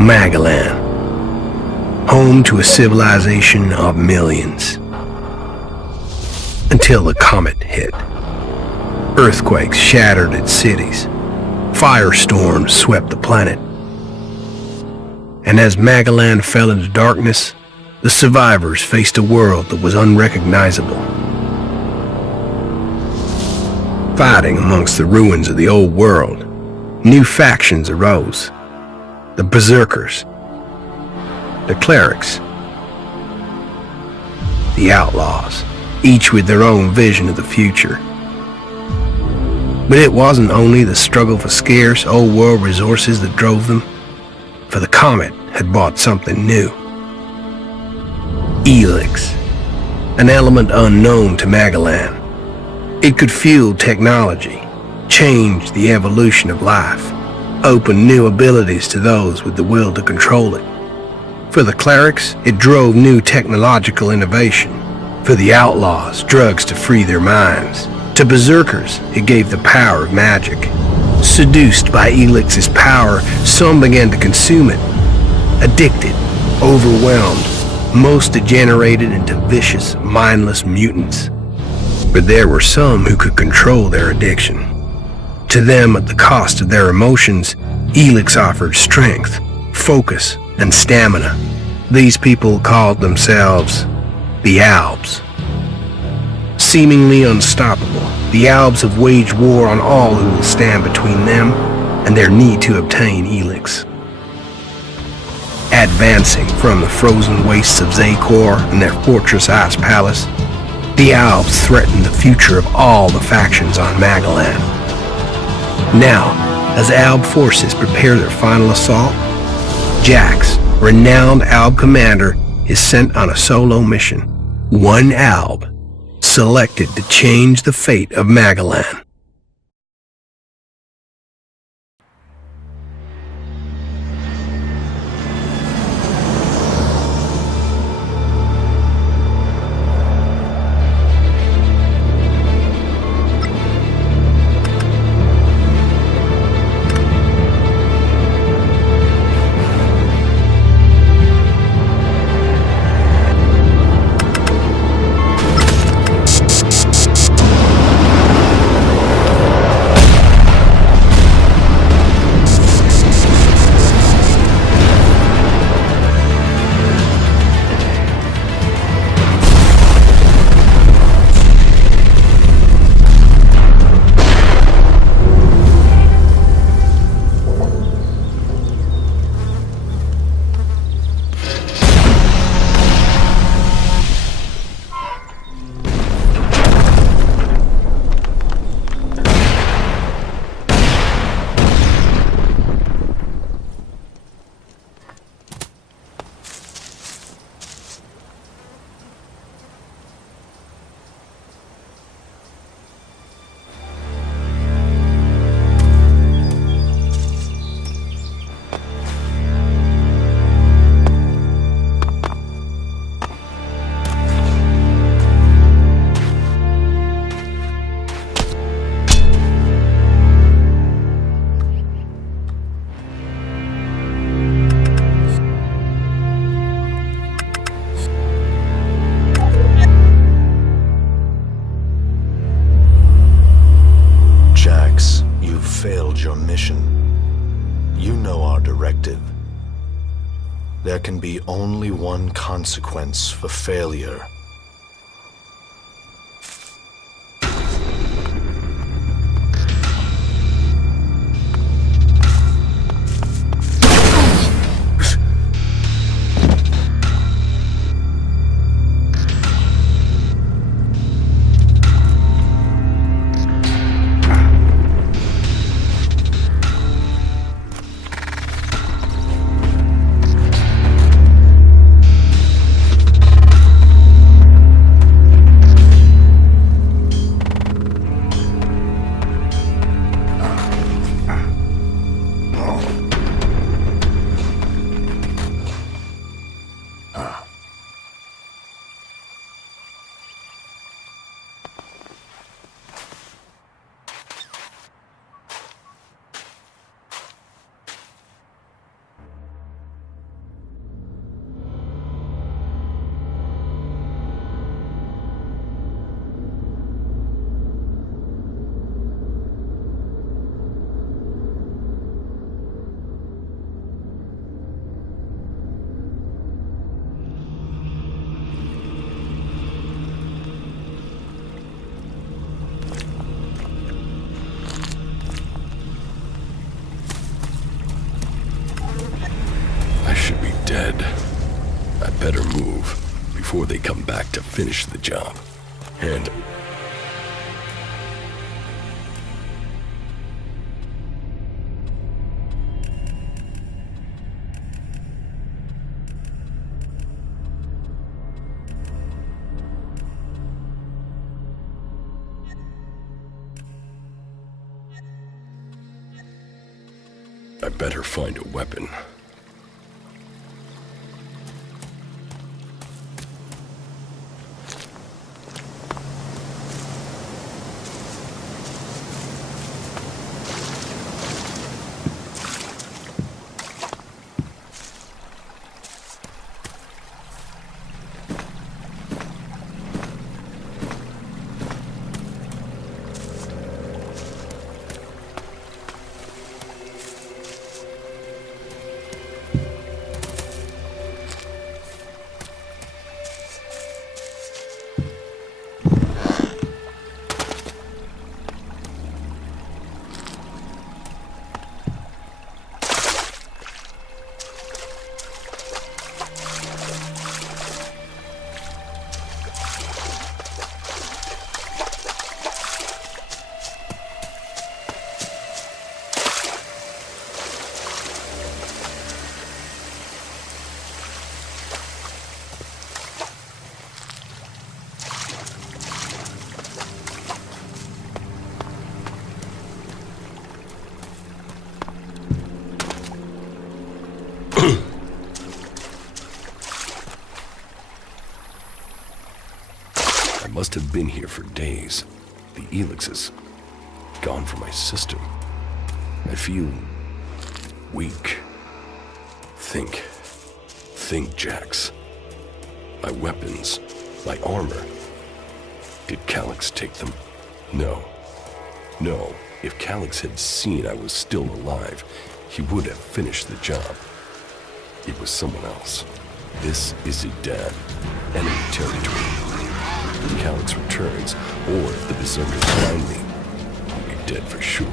Magellan, home to a civilization of millions. Until the comet hit. Earthquakes shattered its cities. Firestorms swept the planet. And as Magellan fell into darkness, the survivors faced a world that was unrecognizable. Fighting amongst the ruins of the old world, new factions arose. The Berserkers, the Clerics, the Outlaws, each with their own vision of the future. But it wasn't only the struggle for scarce old world resources that drove them, for the comet had brought something new. ELEX, an element unknown to Magellan. It could fuel technology, change the evolution of life, open new abilities to those with the will to control it. For the Clerics, it drove new technological innovation. For the Outlaws, drugs to free their minds. To Berserkers, it gave the power of magic. Seduced by ELEX's power, some began to consume it. Addicted, overwhelmed, most degenerated into vicious, mindless mutants. But there were some who could control their addiction. To them, at the cost of their emotions, ELEX offered strength, focus, and stamina. These people called themselves the Albs. Seemingly unstoppable, the Albs have waged war on all who will stand between them and their need to obtain ELEX. Advancing from the frozen wastes of Zakor and their fortress ice palace, the Albs threaten the future of all the factions on Magellan. Now, as Alb forces prepare their final assault, Jax, renowned Alb commander, is sent on a solo mission. One Alb, selected to change the fate of Magellan. Your mission. You know our directive. There can be only one consequence for failure. dead. I better move before they come back to finish the job. And... I better find a weapon. Must have been here for days. The ELEX is gone from my system. I feel weak. Think, Jax. My weapons, my armor. Did Calyx take them? No. If Calyx had seen I was still alive, he would have finished the job. It was someone else. This is Idan, enemy territory. If Calyx returns, or if the Berserkers find me, I'll be dead for sure.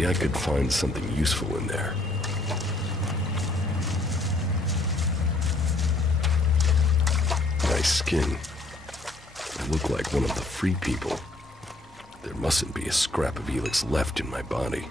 I could find something useful in there. My skin. I look like one of the free people. There mustn't be a scrap of ELEX left in my body.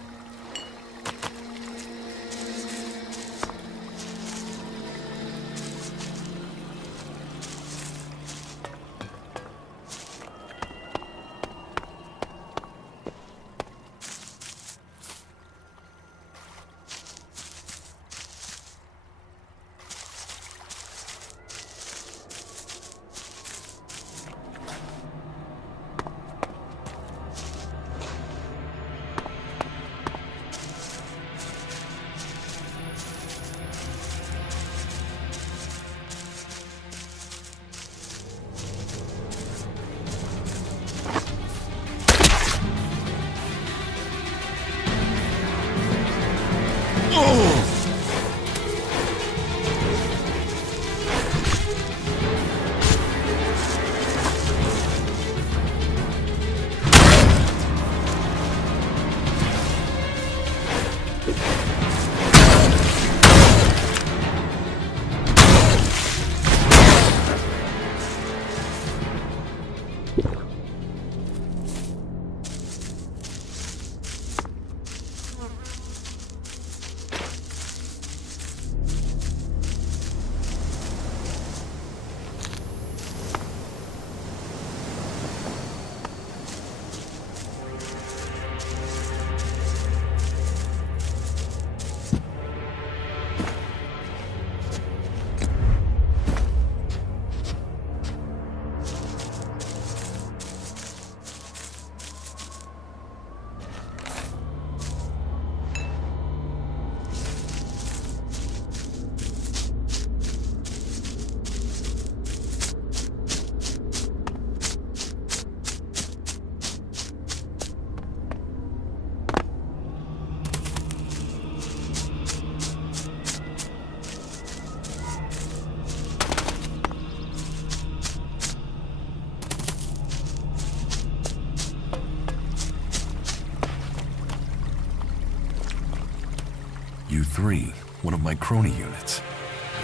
U3, one of my crony units.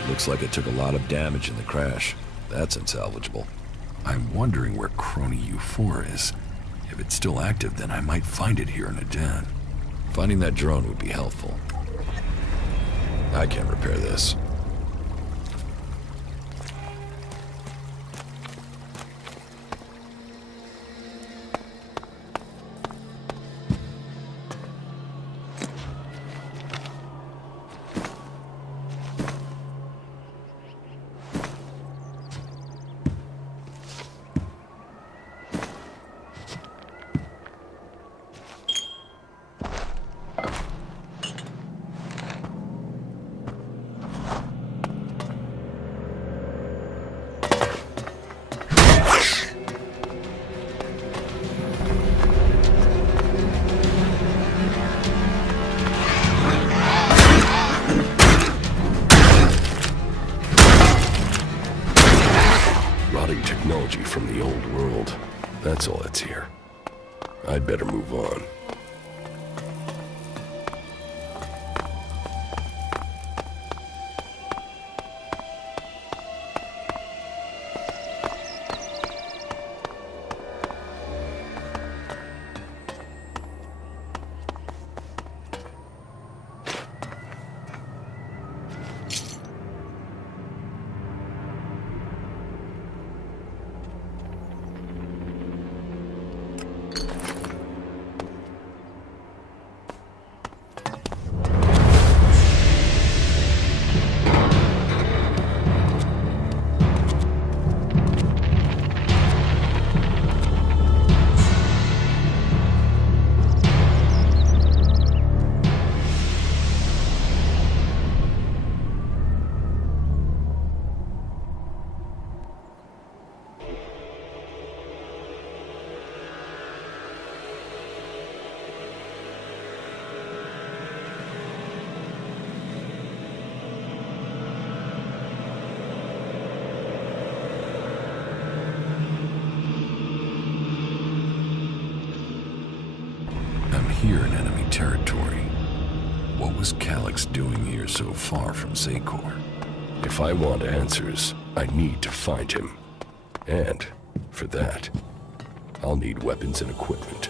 It looks like it took a lot of damage in the crash. That's unsalvageable. I'm wondering where crony U4 is. If it's still active, then I might find it here in a den. Finding that drone would be helpful. I can't repair this. Technology from the old world. That's all that's here. I'd better move on. Here in enemy territory. What was Calyx doing here so far from Zacor? If I want answers, I need to find him. And, for that, I'll need weapons and equipment.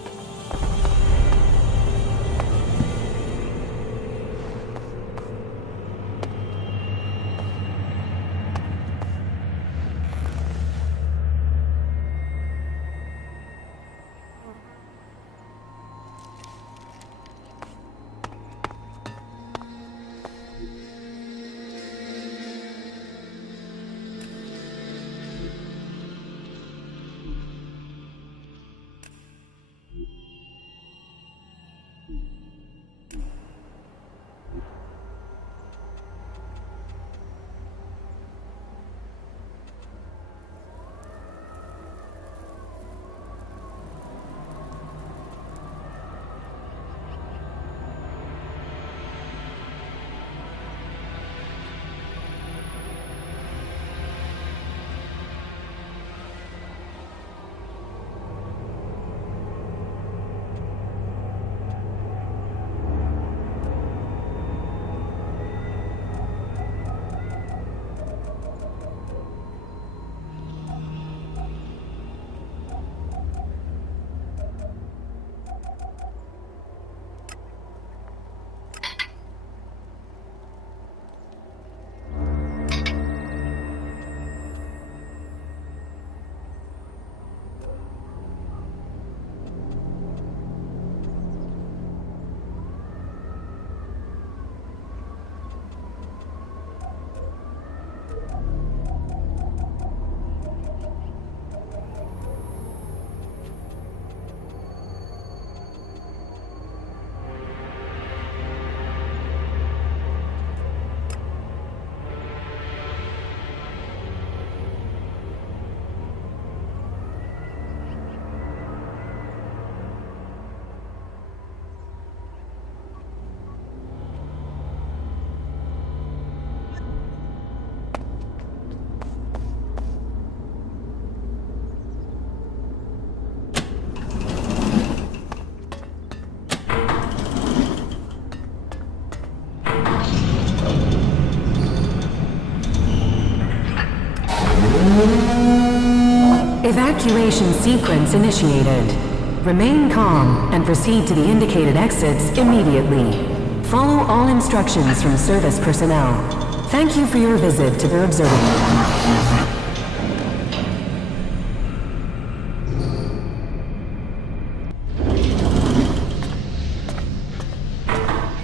Evacuation sequence initiated. Remain calm and proceed to the indicated exits immediately. Follow all instructions from service personnel. Thank you for your visit to the observatory.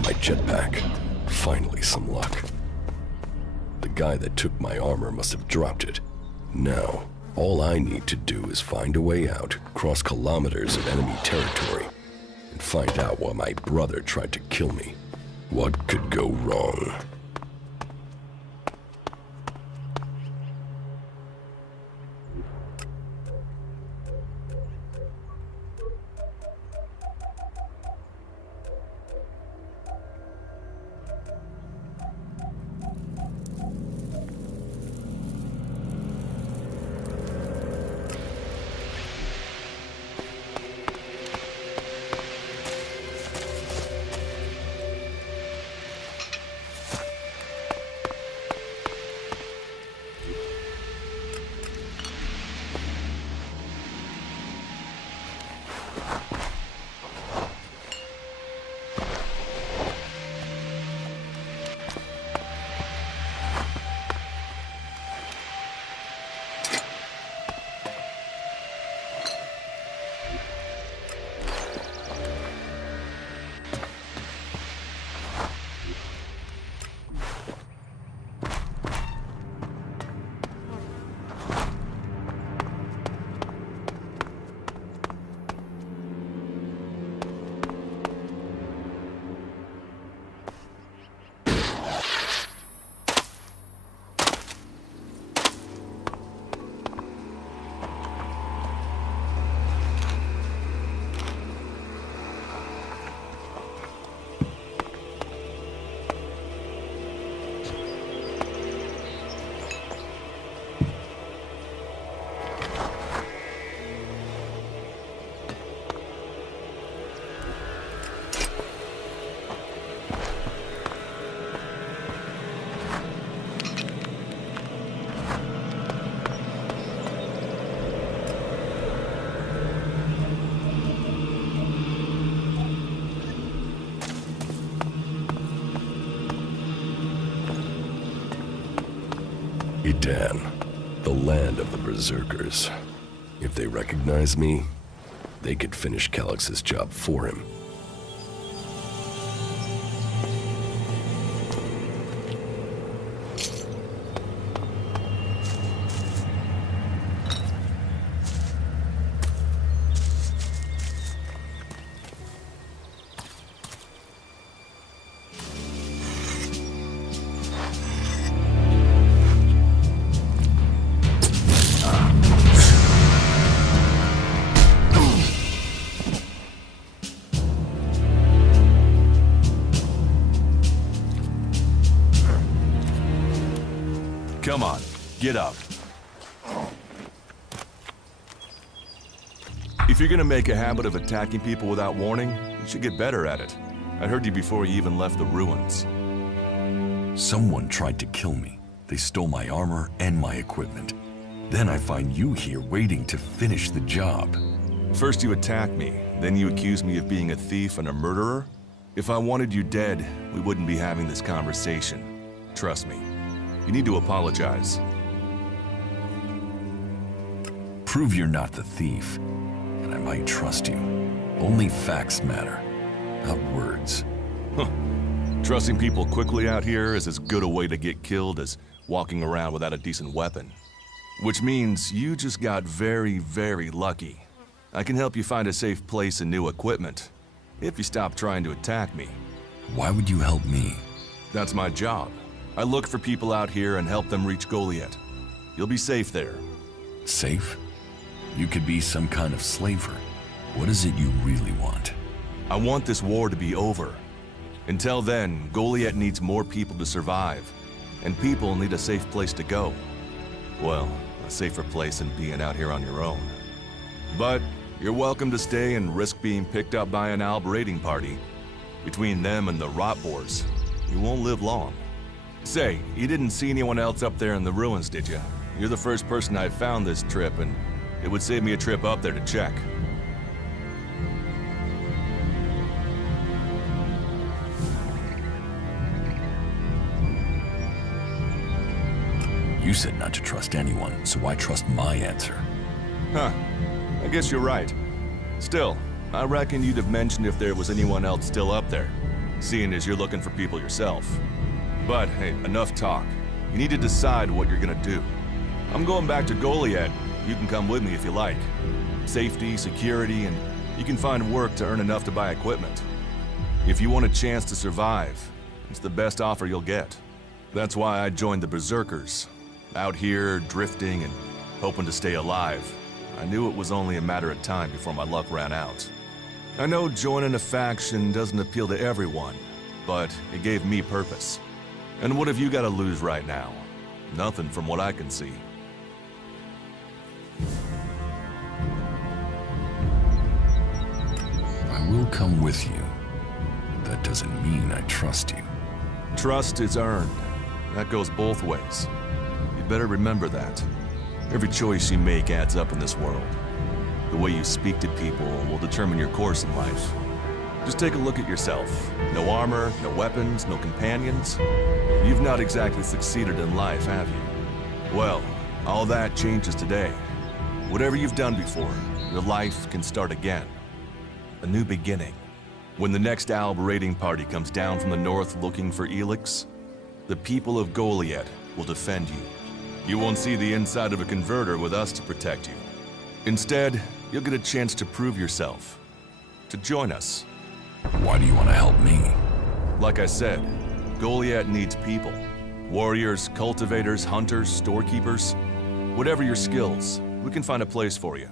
My jetpack. Finally some luck. The guy that took my armor must have dropped it. Now, all I need to do is find a way out, cross kilometers of enemy territory, and find out why my brother tried to kill me. What could go wrong? Edan, the land of the Berserkers. If they recognize me, they could finish Calix's job for him. Come on, get up. If you're gonna make a habit of attacking people without warning, you should get better at it. I heard you before you even left the ruins. Someone tried to kill me. They stole my armor and my equipment. Then I find you here waiting to finish the job. First you attack me, then you accuse me of being a thief and a murderer? If I wanted you dead, we wouldn't be having this conversation. Trust me. You need to apologize. Prove you're not the thief, and I might trust you. Only facts matter, not words. Trusting people quickly out here is as good a way to get killed as walking around without a decent weapon. Which means you just got very, very lucky. I can help you find a safe place and new equipment, if you stop trying to attack me. Why would you help me? That's my job. I look for people out here and help them reach Goliath. You'll be safe there. Safe? You could be some kind of slaver. What is it you really want? I want this war to be over. Until then, Goliath needs more people to survive, and people need a safe place to go. Well, a safer place than being out here on your own. But you're welcome to stay and risk being picked up by an Alb raiding party. Between them and the rot boars, you won't live long. Say, you didn't see anyone else up there in the ruins, did you? You're the first person I've found this trip, and It would save me a trip up there to check. You said not to trust anyone, so I trust my answer. Huh. I guess you're right. Still, I reckon you'd have mentioned if there was anyone else still up there, seeing as you're looking for people yourself. But, hey, enough talk. You need to decide what you're gonna do. I'm going back to Goliad. You can come with me if you like. Safety, security, and you can find work to earn enough to buy equipment. If you want a chance to survive, it's the best offer you'll get. That's why I joined the Berserkers. Out here, drifting and hoping to stay alive. I knew it was only a matter of time before my luck ran out. I know joining a faction doesn't appeal to everyone, but it gave me purpose. And what have you got to lose right now? Nothing from what I can see. I will come with you. That doesn't mean I trust you. Trust is earned. That goes both ways. You better remember that. Every choice you make adds up in this world. The way you speak to people will determine your course in life. Just take a look at yourself. No armor, no weapons, no companions. You've not exactly succeeded in life, have you? Well, all that changes today. Whatever you've done before, your life can start again. A new beginning. When the next Alb raiding party comes down from the north looking for ELEX, the people of Goliad will defend you. You won't see the inside of a converter with us to protect you. Instead, you'll get a chance to prove yourself. To join us. Why do you want to help me? Like I said, Goliad needs people. Warriors, cultivators, hunters, storekeepers. Whatever your skills, we can find a place for you.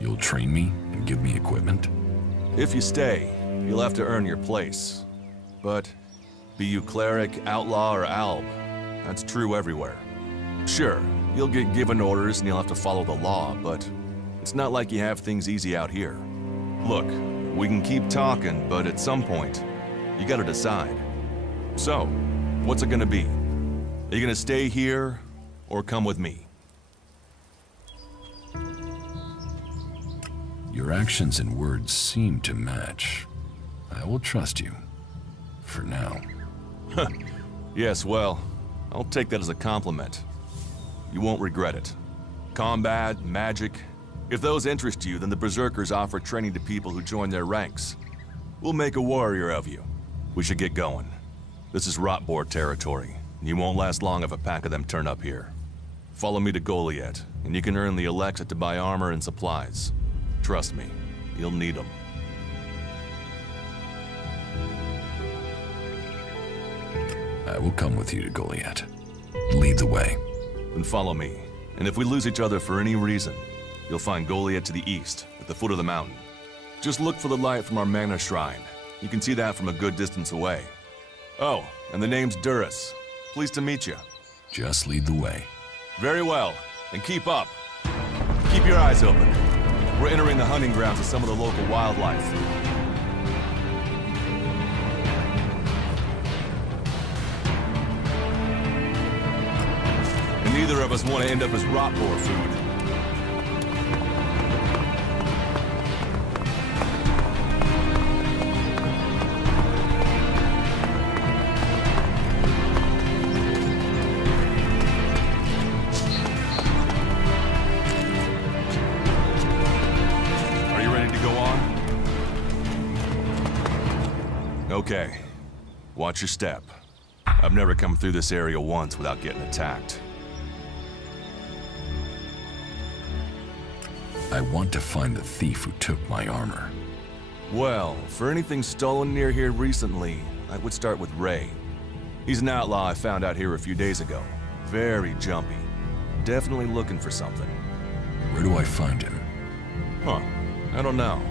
You'll train me and give me equipment? If you stay, you'll have to earn your place. But be you cleric, outlaw, or alb, that's true everywhere. Sure, you'll get given orders and you'll have to follow the law, but it's not like you have things easy out here. Look, we can keep talking, but at some point, you gotta decide. So, what's it gonna be? Are you gonna stay here, or come with me? Your actions and words seem to match. I will trust you. For now. Yes, well, I'll take that as a compliment. You won't regret it. Combat, magic. If those interest you, then the Berserkers offer training to people who join their ranks. We'll make a warrior of you. We should get going. This is Rotboard territory, and you won't last long if a pack of them turn up here. Follow me to Goliad, and you can earn the ELEX to buy armor and supplies. Trust me, you'll need them. I will come with you to Goliad. Lead the way. Then follow me, and if we lose each other for any reason, you'll find Goliad to the east, at the foot of the mountain. Just look for the light from our mana shrine. You can see that from a good distance away. Oh, and the name's Duras. Pleased to meet you. Just lead the way. Very well, and keep up. Keep your eyes open. We're entering the hunting grounds of some of the local wildlife. And neither of us want to end up as Rotboar food. Okay, watch your step. I've never come through this area once without getting attacked. I want to find the thief who took my armor. Well, for anything stolen near here recently, I would start with Ray. He's an outlaw I found out here a few days ago. Very jumpy. Definitely looking for something. Where do I find him? Huh, I don't know.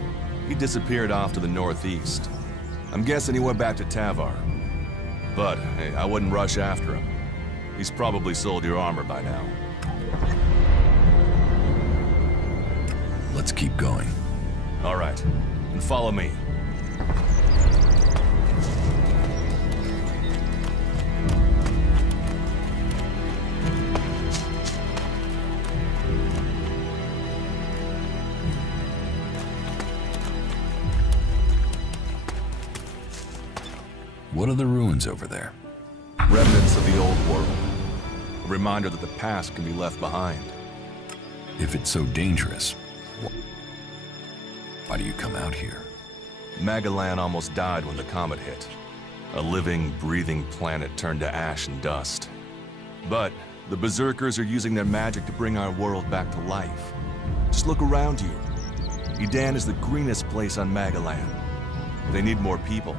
He disappeared off to the northeast. I'm guessing he went back to Tavar. But, hey, I wouldn't rush after him. He's probably sold your armor by now. Let's keep going. All right, and follow me. What are the ruins over there? Remnants of the old world. A reminder that the past can be left behind. If it's so dangerous, why do you come out here? Magellan almost died when the comet hit. A living, breathing planet turned to ash and dust. But the Berserkers are using their magic to bring our world back to life. Just look around you. Edan is the greenest place on Magellan. They need more people.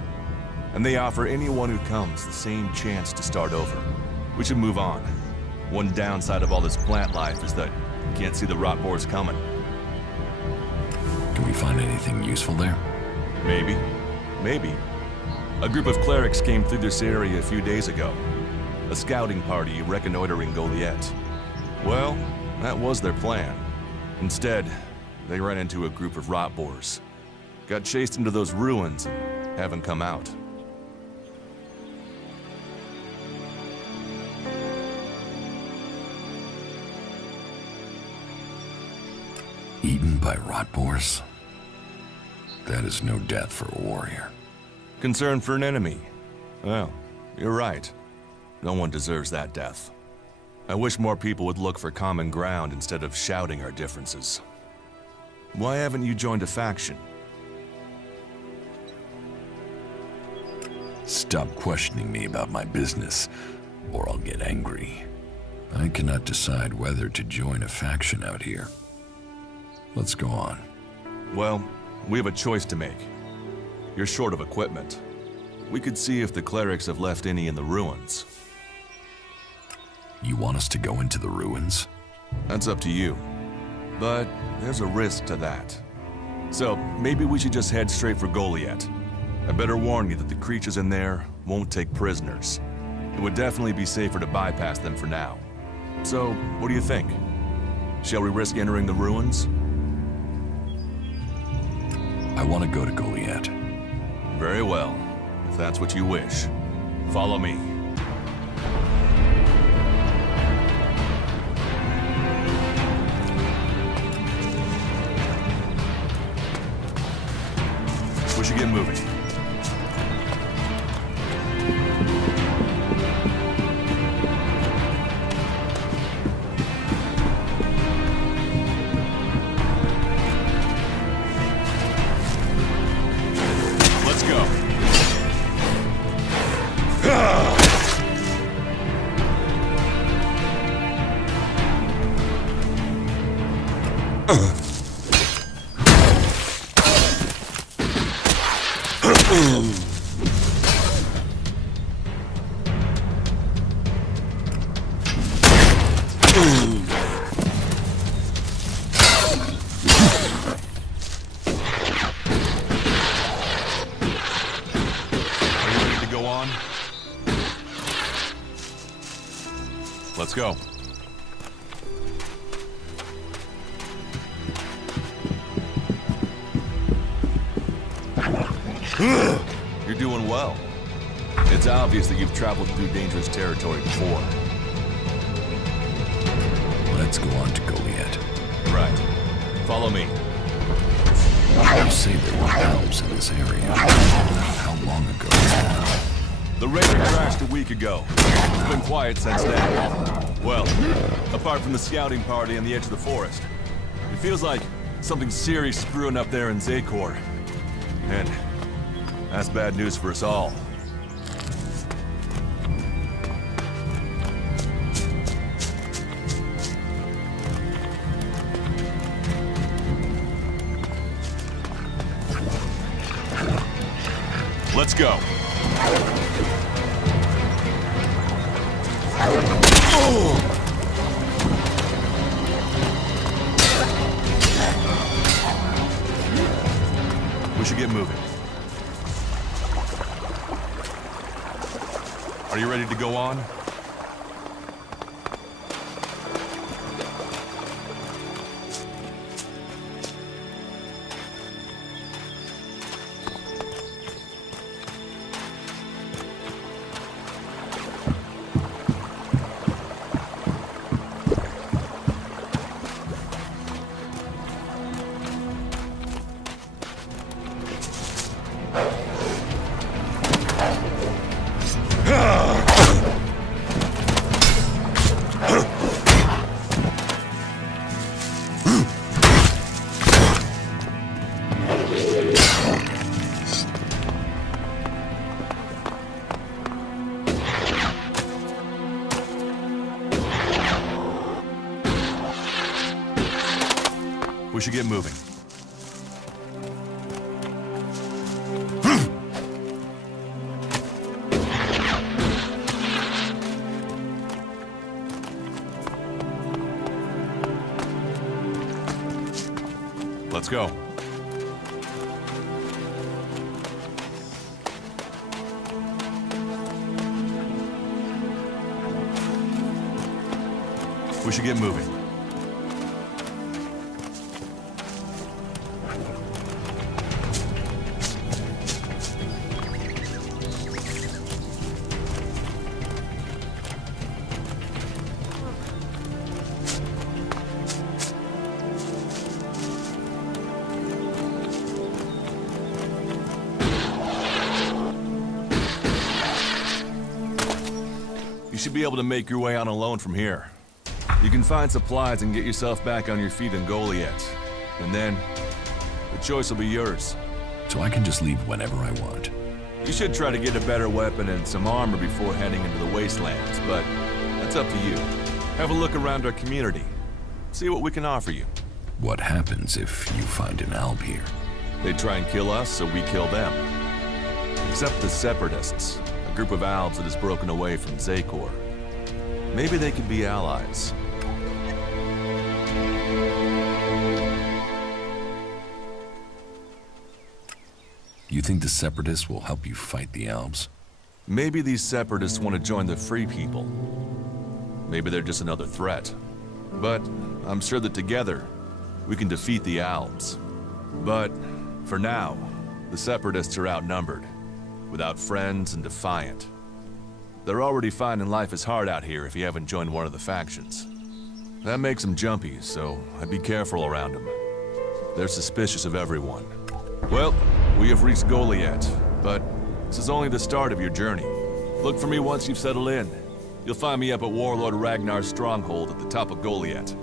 And they offer anyone who comes the same chance to start over. We should move on. One downside of all this plant life is that you can't see the rot boars coming. Can we find anything useful there? Maybe. Maybe. A group of clerics came through this area a few days ago. A scouting party reconnoitering Goliath. Well, that was their plan. Instead, they ran into a group of rot boars. Got chased into those ruins and haven't come out. Eaten by rot boars? That is no death for a warrior. Concern for an enemy? Well, you're right. No one deserves that death. I wish more people would look for common ground instead of shouting our differences. Why haven't you joined a faction? Stop questioning me about my business, or I'll get angry. I cannot decide whether to join a faction out here. Let's go on. Well, we have a choice to make. You're short of equipment. We could see if the clerics have left any in the ruins. You want us to go into the ruins? That's up to you. But there's a risk to that. So maybe we should just head straight for Goliath. I better warn you that the creatures in there won't take prisoners. It would definitely be safer to bypass them for now. So, what do you think? Shall we risk entering the ruins? I want to go to Goliath. Very well, if that's what you wish. Follow me. We should get moving. Let's go. Let's go. You're doing well. It's obvious that you've traveled through dangerous territory before. Let's go on to Goliath. Right. Follow me. You say there were elves in this area. How long ago was that? The raider crashed a week ago. It's been quiet since then. Well, apart from the scouting party on the edge of the forest. It feels like something serious is brewing up there in Zakor. And that's bad news for us all. Let's go. We should get moving. Are you ready to go on? We should get moving. Let's go. We should get moving. You should be able to make your way on alone from here. You can find supplies and get yourself back on your feet in Goliath. And then, the choice will be yours. So I can just leave whenever I want. You should try to get a better weapon and some armor before heading into the wastelands, but that's up to you. Have a look around our community. See what we can offer you. What happens if you find an alb here? They try and kill us, so we kill them. Except the Separatists, a group of Albs that has broken away from Zakor. Maybe they could be allies. You think the Separatists will help you fight the Albs? Maybe these Separatists want to join the Free People. Maybe they're just another threat. But I'm sure that together, we can defeat the Albs. But for now, the Separatists are outnumbered, without friends and defiant. They're already finding life is hard out here if you haven't joined one of the factions. That makes them jumpy, so I'd be careful around them. They're suspicious of everyone. Well, we have reached Goliath, but this is only the start of your journey. Look for me once you've settled in. You'll find me up at Warlord Ragnar's stronghold at the top of Goliath.